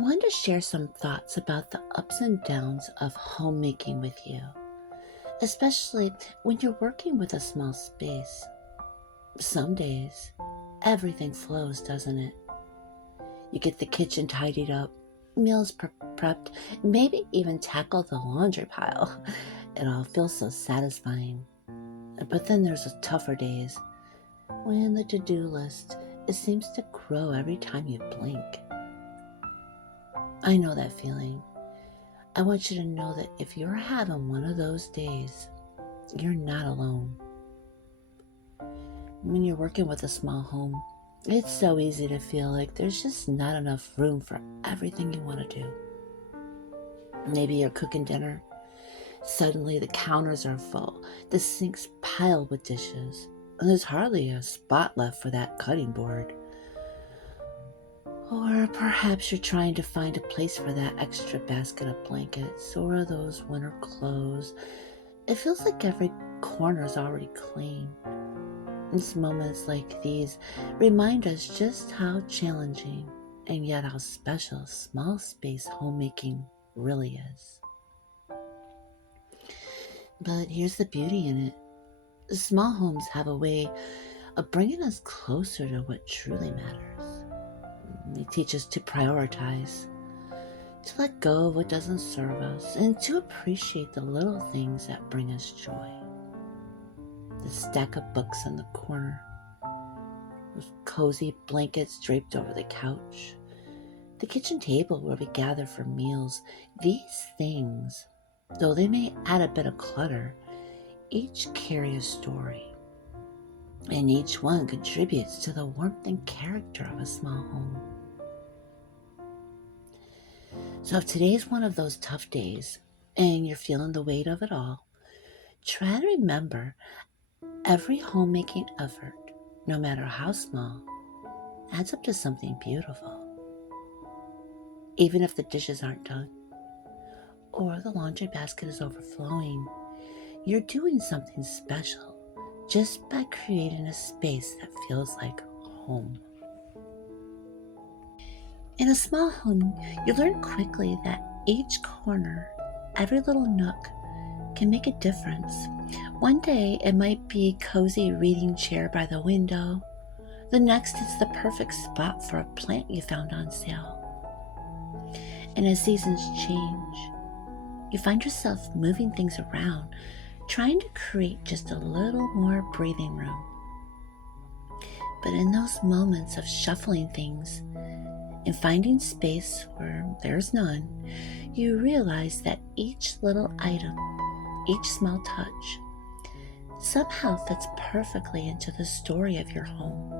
wanted to share some thoughts about the ups and downs of homemaking with you, especially when you're working with a small space. Some days, everything flows, doesn't it? You get the kitchen tidied up, meals prepped, maybe even tackle the laundry pile. It all feels so satisfying. But then there's the tougher days when the to-do list, it seems to grow every time you blink. I know that feeling. I want you to know that if you're having one of those days, you're not alone. When you're working with a small home, it's so easy to feel like there's just not enough room for everything you want to do. Maybe you're cooking dinner. Suddenly the counters are full, the sink's piled with dishes, and there's hardly a spot left for that cutting board. Or perhaps you're trying to find a place for that extra basket of blankets or those winter clothes. It feels like every corner is already clean. It's moments like these remind us just how challenging and yet how special small space homemaking really is. But here's the beauty in it. Small homes have a way of bringing us closer to what truly matters. They teach us to prioritize, to let go of what doesn't serve us, and to appreciate the little things that bring us joy. The stack of books in the corner, those cozy blankets draped over the couch, the kitchen table where we gather for meals. These things, though they may add a bit of clutter, each carry a story, and each one contributes to the warmth and character of a small home. So if today's one of those tough days and you're feeling the weight of it all, try to remember every homemaking effort, no matter how small, adds up to something beautiful. Even if the dishes aren't done or the laundry basket is overflowing, you're doing something special just by creating a space that feels like home. In a small home, you learn quickly that each corner, every little nook, can make a difference. One day it might be a cozy reading chair by the window. The next it's the perfect spot for a plant you found on sale. And as seasons change, you find yourself moving things around, trying to create just a little more breathing room. But in those moments of shuffling things and finding space where there's none, you realize that each little item, each small touch, somehow fits perfectly into the story of your home.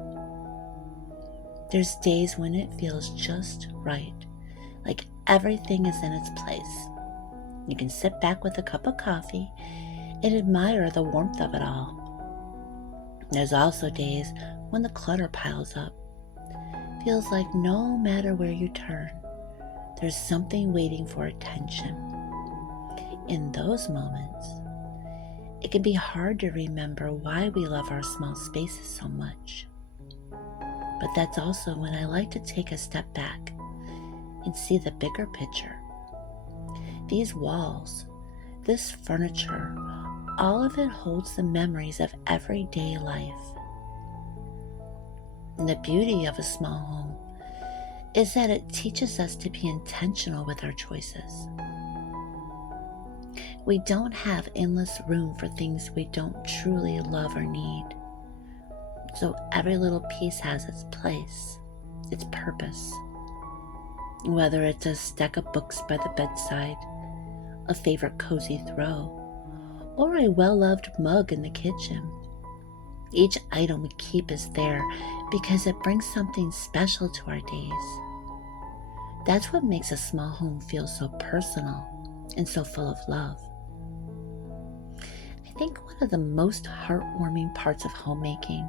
There's days when it feels just right, like everything is in its place. You can sit back with a cup of coffee and admire the warmth of it all. There's also days when the clutter piles up. Feels like no matter where you turn, there's something waiting for attention. In those moments, it can be hard to remember why we love our small spaces so much. But that's also when I like to take a step back and see the bigger picture. These walls, this furniture, all of it holds the memories of everyday life. And the beauty of a small home is that it teaches us to be intentional with our choices. We don't have endless room for things we don't truly love or need. So every little piece has its place, its purpose. Whether it's a stack of books by the bedside, a favorite cozy throw, or a well-loved mug in the kitchen, each item we keep is there because it brings something special to our days. That's what makes a small home feel so personal and so full of love. I think one of the most heartwarming parts of homemaking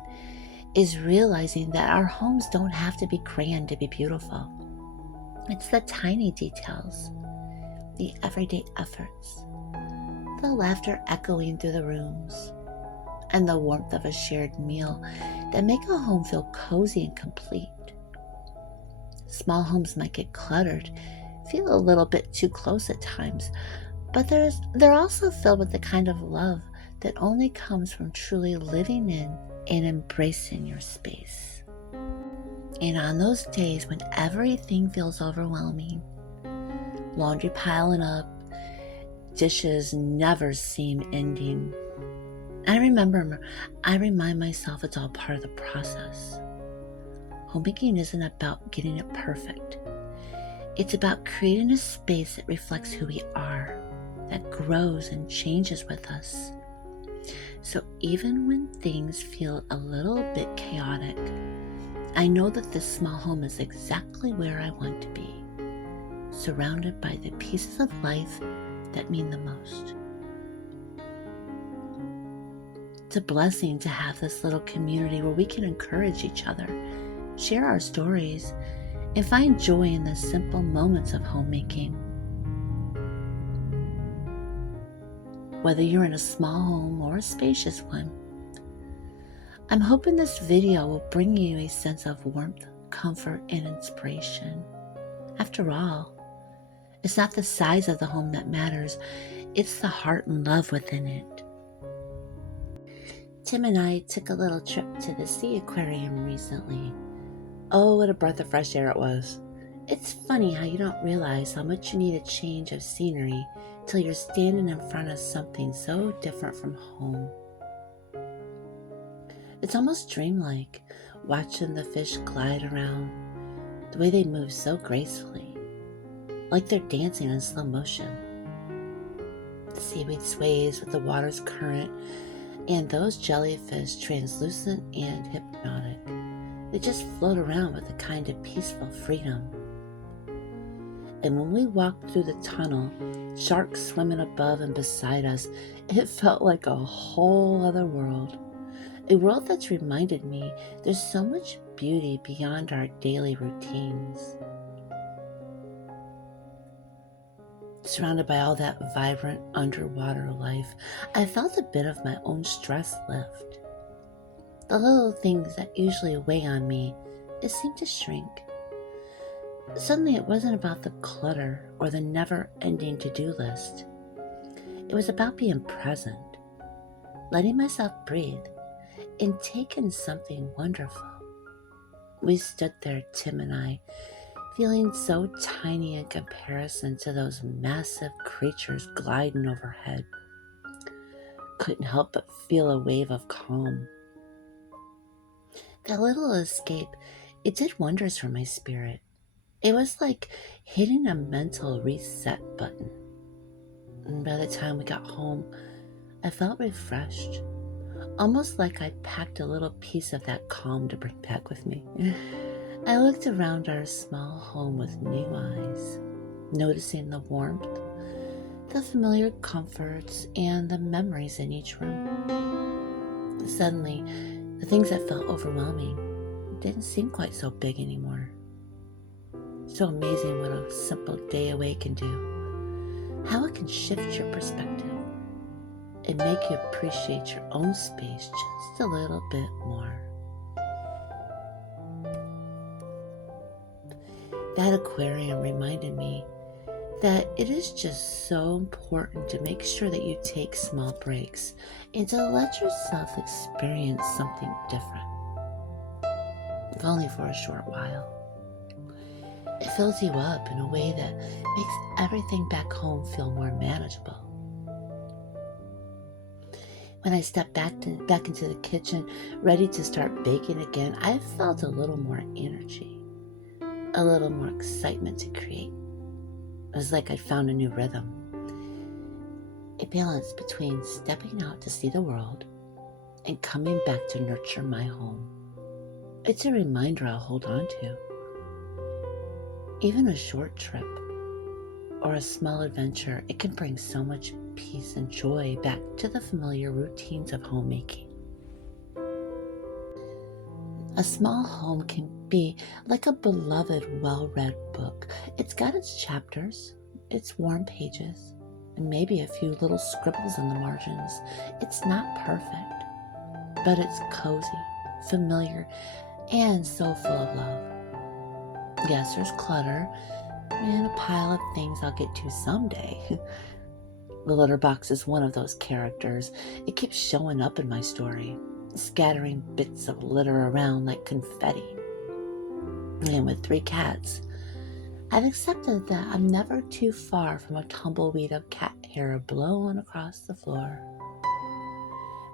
is realizing that our homes don't have to be grand to be beautiful. It's the tiny details, the everyday efforts, the laughter echoing through the rooms, and the warmth of a shared meal that make a home feel cozy and complete. small homes might get cluttered, feel a little bit too close at times, but they're also filled with the kind of love that only comes from truly living in and embracing your space. And on those days when everything feels overwhelming, laundry piling up, dishes never seem ending, I remind myself it's all part of the process. Homemaking isn't about getting it perfect. It's about creating a space that reflects who we are, that grows and changes with us. So even when things feel a little bit chaotic, I know that this small home is exactly where I want to be, surrounded by the pieces of life that mean the most. It's a blessing to have this little community where we can encourage each other, share our stories, and find joy in the simple moments of homemaking. Whether you're in a small home or a spacious one, I'm hoping this video will bring you a sense of warmth, comfort, and inspiration. After all, it's not the size of the home that matters, it's the heart and love within it. Tim and I took a little trip to the sea aquarium recently. Oh, what a breath of fresh air it was. It's funny how you don't realize how much you need a change of scenery till you're standing in front of something so different from home. It's almost dreamlike, watching the fish glide around, the way they move so gracefully, like they're dancing in slow motion. The seaweed sways with the water's current, and those jellyfish translucent and hypnotic. They just float around with a kind of peaceful freedom. And when we walked through the tunnel, sharks swimming above and beside us, it felt like a whole other world. A world that's reminded me there's so much beauty beyond our daily routines. Surrounded by all that vibrant underwater life, I felt a bit of my own stress lift. The little things that usually weigh on me, it seemed to shrink. Suddenly it wasn't about the clutter or the never-ending to-do list. It was about being present, letting myself breathe, and take in something wonderful. We stood there, Tim and I, feeling so tiny in comparison to those massive creatures gliding overhead. Couldn't help but feel a wave of calm. That little escape, it did wonders for my spirit. It was like hitting a mental reset button. And by the time we got home, I felt refreshed, almost like I'd packed a little piece of that calm to bring back with me. I looked around our small home with new eyes, noticing the warmth, the familiar comforts, and the memories in each room. Suddenly, the things that felt overwhelming didn't seem quite so big anymore. So amazing what a simple day away can do. How it can shift your perspective and make you appreciate your own space just a little bit more. That aquarium reminded me that it is just so important to make sure that you take small breaks and to let yourself experience something different, if only for a short while. It fills you up in a way that makes everything back home feel more manageable. When I stepped back into the kitchen, ready to start baking again, I felt a little more energy, a little more excitement to create. It was like I'd found a new rhythm, a balance between stepping out to see the world and coming back to nurture my home. It's a reminder I'll hold on to. Even a short trip or a small adventure, it can bring so much peace and joy back to the familiar routines of homemaking. A small home can be like a beloved, well-read book. It's got its chapters, its warm pages, and maybe a few little scribbles in the margins. It's not perfect, but it's cozy, familiar, and so full of love. Yes, there's clutter and a pile of things I'll get to someday. The litter box is one of those characters. It keeps showing up in my story, scattering bits of litter around like confetti. And with 3 cats, I've accepted that I'm never too far from a tumbleweed of cat hair blown across the floor.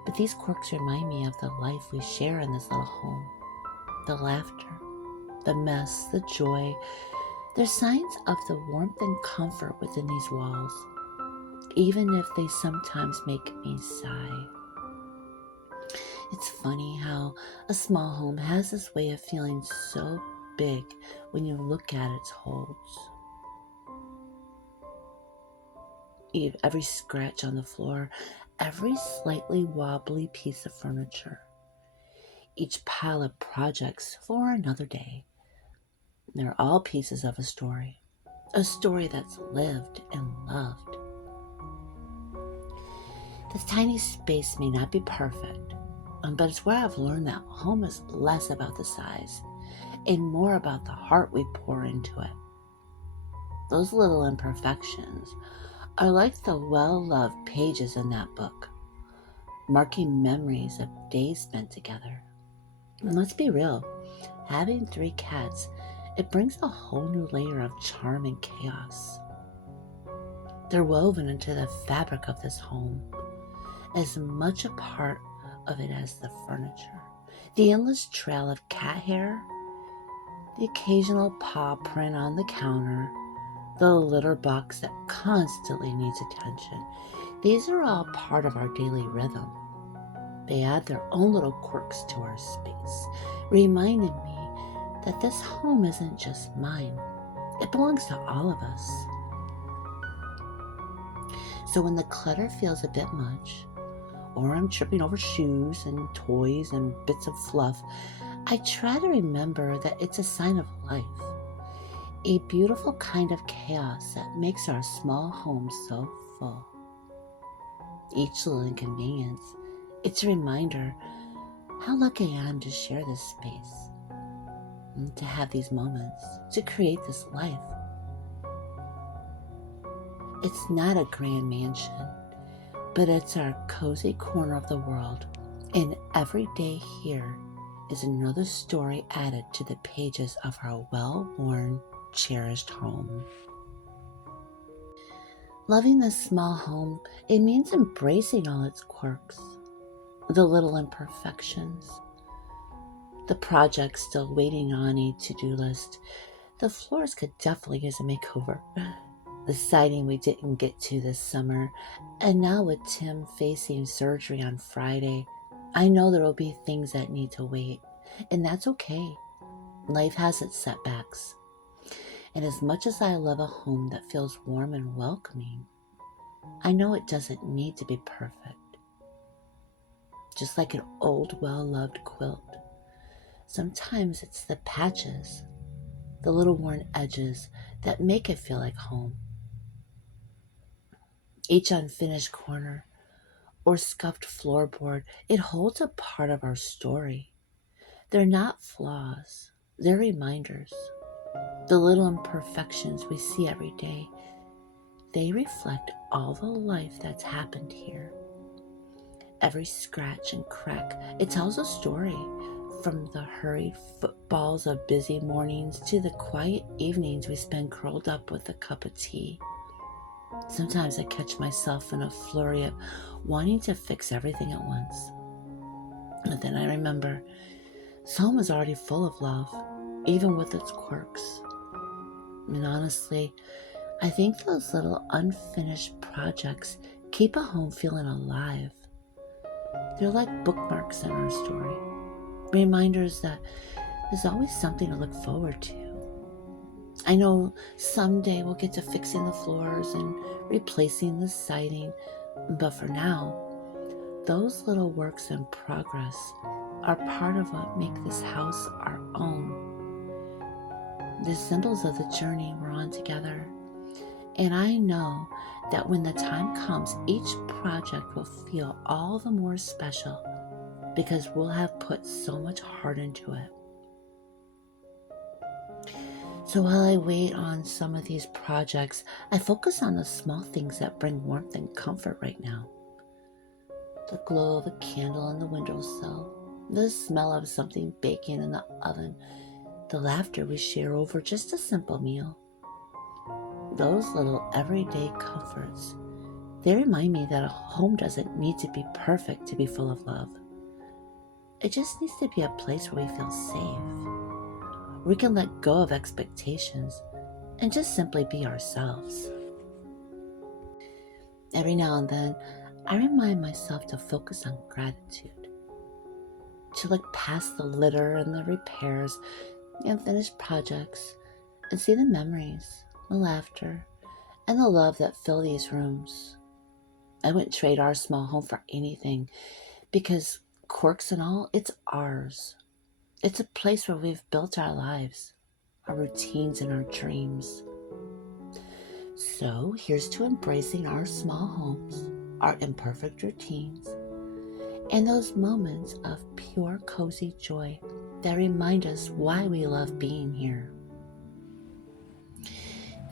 But these quirks remind me of the life we share in this little home. The laughter, the mess, the joy. They're signs of the warmth and comfort within these walls, even if they sometimes make me sigh. It's funny how a small home has this way of feeling so big when you look at its holds. Every scratch on the floor, every slightly wobbly piece of furniture, each pile of projects for another day. They're all pieces of a story that's lived and loved. This tiny space may not be perfect, but it's where I've learned that home is less about the size and more about the heart we pour into it. Those little imperfections are like the well-loved pages in that book, marking memories of days spent together. And let's be real, having 3 cats, it brings a whole new layer of charm and chaos. They're woven into the fabric of this home, as much a part of it as the furniture. The endless trail of cat hair, the occasional paw print on the counter, the litter box that constantly needs attention. These are all part of our daily rhythm. They add their own little quirks to our space, reminding me that this home isn't just mine. It belongs to all of us. So when the clutter feels a bit much, or I'm tripping over shoes and toys and bits of fluff, I try to remember that it's a sign of life, a beautiful kind of chaos that makes our small home so full. Each little inconvenience, it's a reminder how lucky I am to share this space, and to have these moments, to create this life. It's not a grand mansion, but it's our cozy corner of the world, and every day here is another story added to the pages of our well-worn, cherished home. Loving this small home, it means embracing all its quirks, the little imperfections, the projects still waiting on a to-do list. The floors could definitely use a makeover. The siding we didn't get to this summer, and now with Tim facing surgery on Friday, I know there will be things that need to wait, and that's okay. Life has its setbacks. And as much as I love a home that feels warm and welcoming, I know it doesn't need to be perfect. Just like an old, well-loved quilt, sometimes it's the patches, the little worn edges that make it feel like home. Each unfinished corner or scuffed floorboard, it holds a part of our story. They're not flaws, they're reminders. The little imperfections we see every day, they reflect all the life that's happened here. Every scratch and crack, it tells a story, from the hurried footfalls of busy mornings to the quiet evenings we spend curled up with a cup of tea. Sometimes I catch myself in a flurry of wanting to fix everything at once. But then I remember this home is already full of love, even with its quirks. And honestly, I think those little unfinished projects keep a home feeling alive. They're like bookmarks in our story, reminders that there's always something to look forward to. I know someday we'll get to fixing the floors and replacing the siding, but for now, those little works in progress are part of what make this house our own. The symbols of the journey we're on together. And I know that when the time comes, each project will feel all the more special because we'll have put so much heart into it. So while I wait on some of these projects, I focus on the small things that bring warmth and comfort right now. The glow of a candle on the windowsill, the smell of something baking in the oven, the laughter we share over just a simple meal. Those little everyday comforts, they remind me that a home doesn't need to be perfect to be full of love. It just needs to be a place where we feel safe. We can let go of expectations and just simply be ourselves. Every now and then, I remind myself to focus on gratitude, to look past the litter and the repairs and finished projects and see the memories, the laughter, and the love that fill these rooms. I wouldn't trade our small home for anything because, quirks and all, it's ours. It's a place where we've built our lives, our routines, and our dreams. So here's to embracing our small homes, our imperfect routines, and those moments of pure, cozy joy that remind us why we love being here.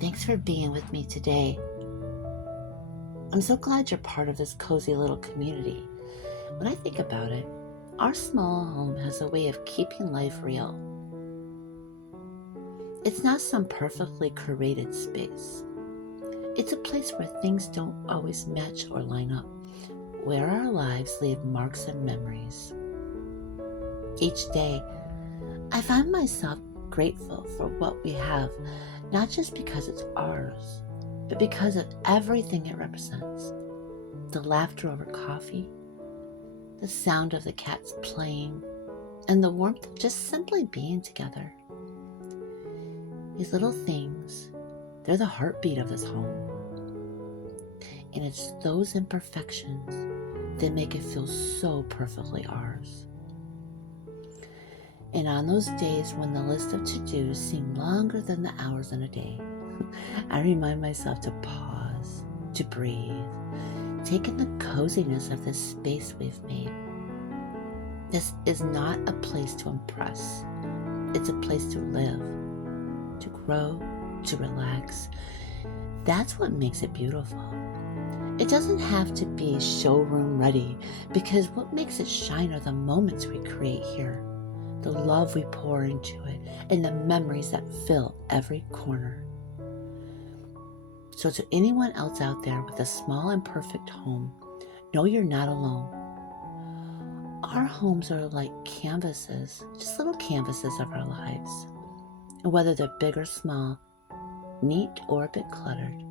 Thanks for being with me today. I'm so glad you're part of this cozy little community. When I think about it, our small home has a way of keeping life real. It's not some perfectly curated space. It's a place where things don't always match or line up, where our lives leave marks and memories. Each day, I find myself grateful for what we have, not just because it's ours, but because of everything it represents. The laughter over coffee, the sound of the cats playing, and the warmth of just simply being together. These little things, they're the heartbeat of this home. And it's those imperfections that make it feel so perfectly ours. And on those days when the list of to-dos seem longer than the hours in a day, I remind myself to pause, to breathe, take in the coziness of this space we've made. This is not a place to impress. It's a place to live, to grow, to relax. That's what makes it beautiful. It doesn't have to be showroom ready, because what makes it shine are the moments we create here, the love we pour into it, and the memories that fill every corner. So to anyone else out there with a small and perfect home, know you're not alone. Our homes are like canvases, just little canvases of our lives. And whether they're big or small, neat or a bit cluttered,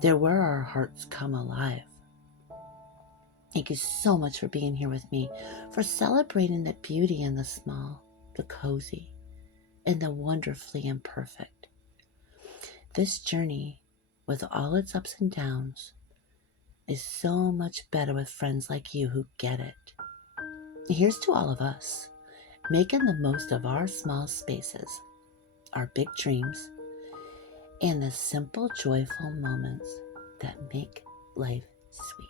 they're where our hearts come alive. Thank you so much for being here with me, for celebrating the beauty in the small, the cozy, and the wonderfully imperfect. This journey, with all its ups and downs, is so much better with friends like you who get it. Here's to all of us, making the most of our small spaces, our big dreams, and the simple, joyful moments that make life sweet.